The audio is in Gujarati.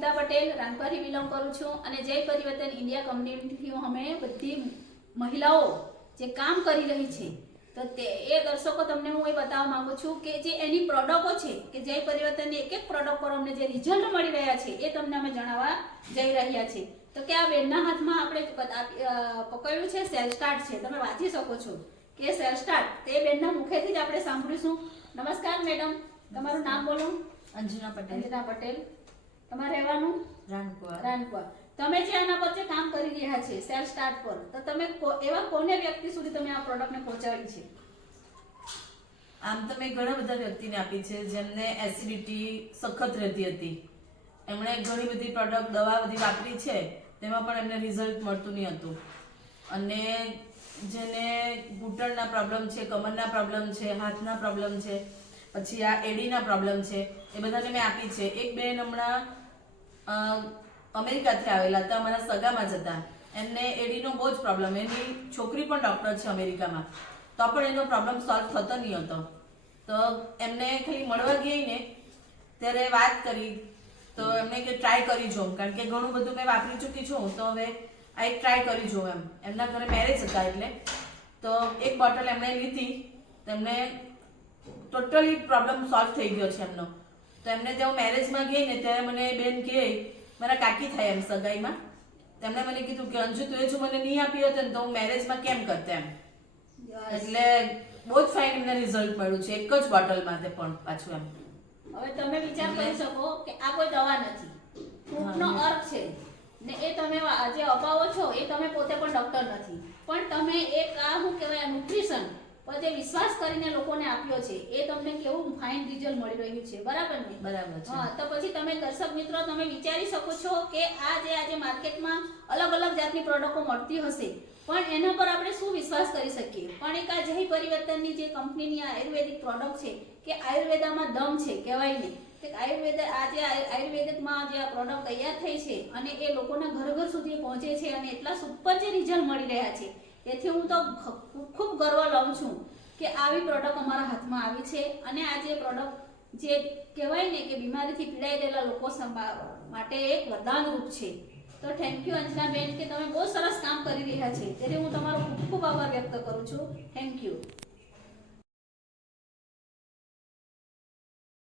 ગીતા પટેલ રાનપરથી બિલોંગ કરું છું અને જય પરિવર્તન ઇન્ડિયા કમ્યુનિટીથી અમે બધી મહિલાઓ જે કામ કરી રહી છે તો તે એ દર્શકો તમને હું એ બતાવવા માંગુ છું કે જે એની પ્રોડક્ટો છે કે જય પરિવર્તનની એક એક પ્રોડક્ટ પર અમને જે રિઝલ્ટ મળી રહ્યા છે એ તમને અમે જણાવવા જઈ રહ્યા છે। તો કે આ બેનના હાથમાં આપણે પકડ્યું છે સેલ સ્ટાર્ટ છે, તમે વાંચી શકો છો કે સેલ સ્ટાર્ટ તે બેનના મુખેથી જ આપણે સાંભળીશું। નમસ્કાર મેડમ, તમારું નામ બોલો। અંજના પટેલ। અંજના પટેલ, તમારે રહેવાનું રાનપુર। રાનપુર। તમે જે આના પર જે કામ કરી રહ્યા છે સેલ સ્ટાર્ટ પર, તો તમે એવા કોને વ્યક્તિ સુધી તમે આ પ્રોડક્ટને પહોંચાડી છે? આમ તો મેં ઘણા બધા વ્યક્તિને આપી છે જેમને એસિડિટી સખત રહેતી હતી, એમણે ઘણી બધી પ્રોડક્ટ દવા બધી વાપરી છે, તેમાં પણ એમને રિઝલ્ટ મળતું નહીં હતું। અને જેને ઘૂંટણના પ્રોબ્લેમ છે, કમરના પ્રોબ્લેમ છે, હાથના પ્રોબ્લેમ છે, પછી આ એડીના પ્રોબ્લેમ છે, એ બધાને મેં આપી છે। એક બેન હમણાં અમેરિકાથી આવેલા હતા, અમારા સગામાં જ હતા, એમને એડીનો બહુ જ પ્રોબ્લેમ, એની છોકરી પણ ડૉક્ટર છે અમેરિકામાં, તો પણ એનો પ્રોબ્લેમ સોલ્વ થતો નહીં હતો। તો એમને ખાલી મળવા ગઈ ને ત્યારે વાત કરી તો એમને કે ટ્રાય કરી જોઉં, કારણ કે ઘણું બધું મેં વાપરી ચૂકી છું, તો હવે આ એક ટ્રાય કરી જોઉં એમ। એમના ઘરે મેરેજ હતા એટલે તો એક બોટલ એમણે લીધી, તેમને ટોટલી પ્રોબ્લેમ સોલ્વ થઈ ગયો છે એમનો। તો એમને જેવું મેરેજમાં ગઈ ને ત્યારે મને બેન કહે, મારા કાકી થાય એમ સગાઈમાં, તેમણે મને કીધું કે અંજુ તું જો મને નહીં આપી હોત ને તો હું મેરેજમાં કેમ કરતે એમ। એટલે બહુ જ ફાઇન એમને રિઝલ્ટ મળ્યું છે એક જ બોટલમાં, તે પણ પાછું એમ। હવે તમે વિચાર કરી શકો કે આ કોઈ દવા નથી, ફ્રૂટનો અર્ક છે ને એ તમે જે અપાવો છો એ તમે પોતે પણ ડોક્ટર નથી, પણ તમે એક આ શું કહેવાય ન્યુટ્રિશન પર જે વિશ્વાસ કરીને લોકોને આપ્યો છે એ તમને કેવું ફાઇન રિઝલ્ટ મળી રહ્યું છે, બરાબર ને? બરાબર છે। હા, તો પછી તમે દર્શક મિત્રો તમે વિચારી શકો છો કે આ જે આજે માર્કેટમાં અલગ અલગ જાતની પ્રોડક્ટો મળતી હશે, પણ એના પર આપણે શું વિશ્વાસ કરી શકીએ? પણ એક આ જય પરિવર્તનની જે કંપનીની આ આયુર્વેદિક પ્રોડક્ટ છે કે આયુર્વેદામાં દમ છે કહેવાય ને, કે આયુર્વેદિકમાં જે આ પ્રોડક્ટ તૈયાર થઈ છે અને એ લોકોના ઘર ઘર સુધી પહોંચે છે અને એટલા સુપર જે રિઝલ્ટ મળી રહ્યા છે, તેથી હું તો ખૂબ ગર્વ લઉં છું કે આવી પ્રોડક્ટ અમારા હાથમાં આવી છે। અને આ જે પ્રોડક્ટ જે કહેવાય ને કે બીમારીથી પીડાઈ રહેલા લોકો માટે એક વરદાન રૂપ છે। તો થેન્ક યુ અંજનાબેન કે તમે બહુ સરસ કામ કરી રહ્યા છે, ત્યારે હું તમારો ખૂબ ખૂબ આભાર વ્યક્ત કરું છું। Thank you.